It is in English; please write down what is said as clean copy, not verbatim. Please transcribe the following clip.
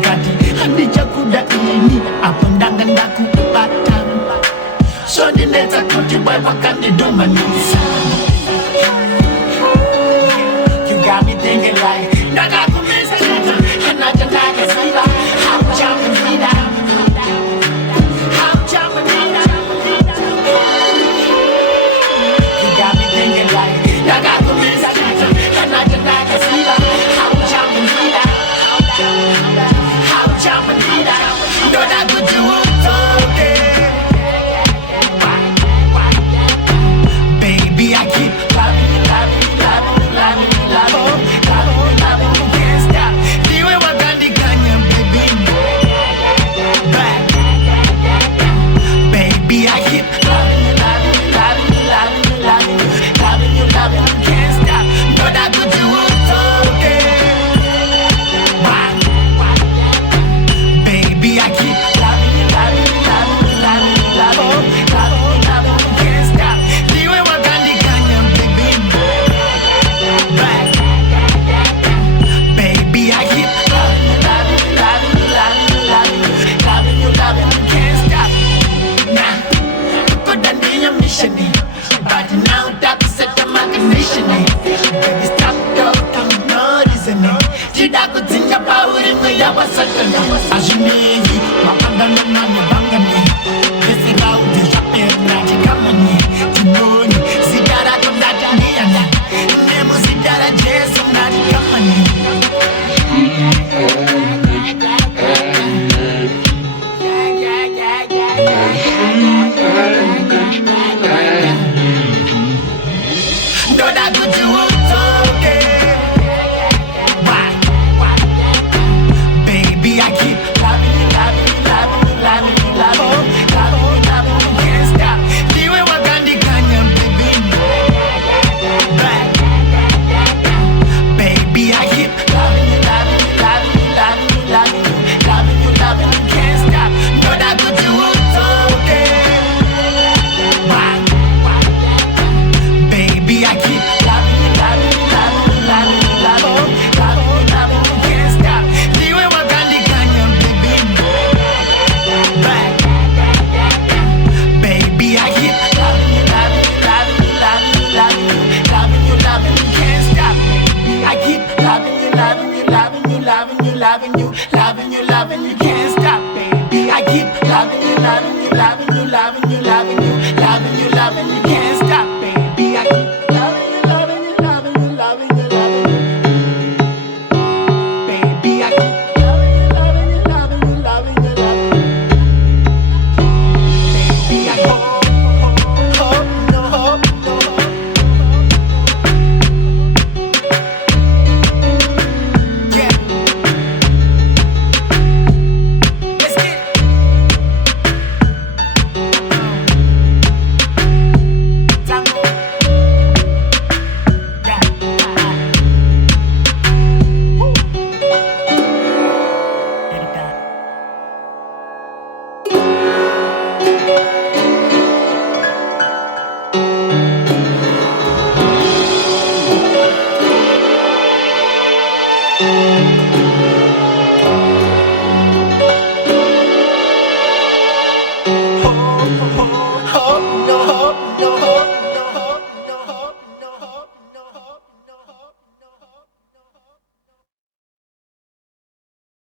ndikati handichakuda ini apo ndanga ndakubata zvondinetsa kuti boy pakandidhumanisa. You got me thinking like ndakakumisa chito anacha ndakaziva hauchamunida hauchamunida. You got me thinking like ndakakumisa chito anacha ndakaziva hauchamunida hauchamunida. Ndoda kuti udzoke. Baby, I keep loving you, loving you, loving you, loving you, loving you, loving you, loving you, can't stop. Niwe wakandikanya, baby. Back. Baby, I keep loving you, loving you, loving you, loving you, loving you, loving you, loving you, can't stop. Ndoda kuti udzoke. Back. Baby, I keep loving you, loving you, loving you, loving you, loving you, loving you, loving you, can't stop. Niwe wakandikanya, baby. Back. Baby, I keep loving you, loving you, loving you, loving you, loving you, loving you, loving you, can't stop. Nah, put that in your mission, but now that's set the recognition. Baby, stop, don't noticing it. Jida kudzinga pauri mweya wasatana. Azvinei, mapandana nami bangani. Vesera uti zvapera chikamani. Tinoni, zita rako ndataniana. Nemu zita raJesu ndatikamani. Ndoda kuti udzoke. Why? Baby, I keep loving you, loving you, loving you, loving you, loving you, loving you, loving you, can't stop. Niwe wakandikanya, baby. Back. Baby, I keep loving you, loving you, loving you, loving you, loving you, loving you, loving you, can't stop. Ndoda kuti udzoke. Why? Baby, I keep loving you, loving you, loving you, loving you, loving you, loving you, loving you, can't stop. Niwe wakandikanya, baby. Back. Baby, I keep loving you, loving you, loving you, loving you, loving you, loving you, loving you, can't stop. I keep loving you, loving you, loving you, loving you, loving you, loving you, loving you, can't stop, baby. I keep loving you, loving you, loving you, loving you, loving you, loving you, loving you, can't stop, baby. I keep loving you, loving you, loving you, loving you, loving you. Baby, I keep loving you, loving you, loving you, loving you, loving you. Baby, I hope, no hope, no hope. Yeah. Let's get it. Tango. Yeah. Woo. Get it done. Hope, no hope, no hope.